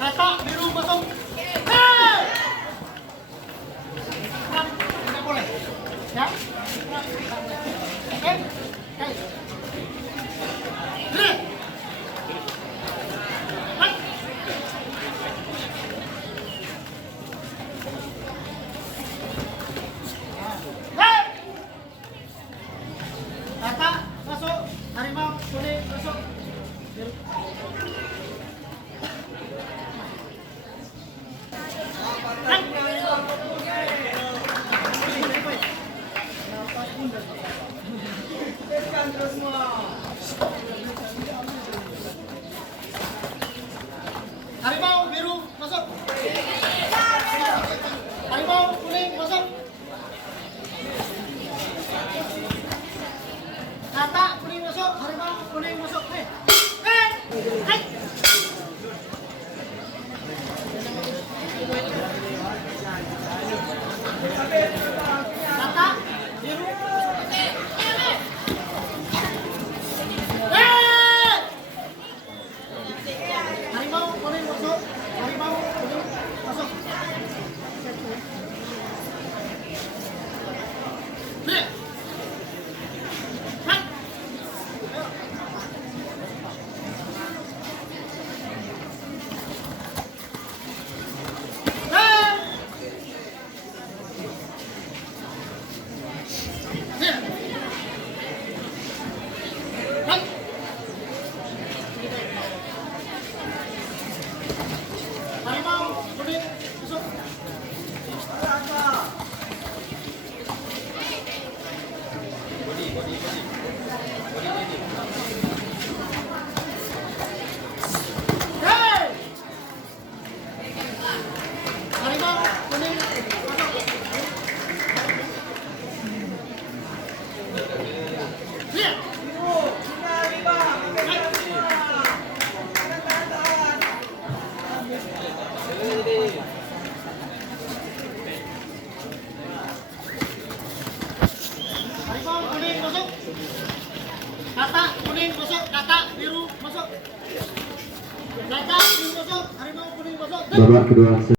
Kata biru masuk. Tidak boleh. Ya. Oke. Kata masuk. Harimau kuning masuk. Biru. Harimau biru masuk. Harimau kuning masuk. Kata kuning masuk. Harimau kuning masuk. Kata biru. Harimau kuning masuk. Harimau kuning masuk. Harimau kuning masuk. Harimau kuning masuk. Harimau kuning masuk. Kata kuning masuk. Kata biru masuk. Kata biru masuk. Harimau kuning masuk. Babak kedua.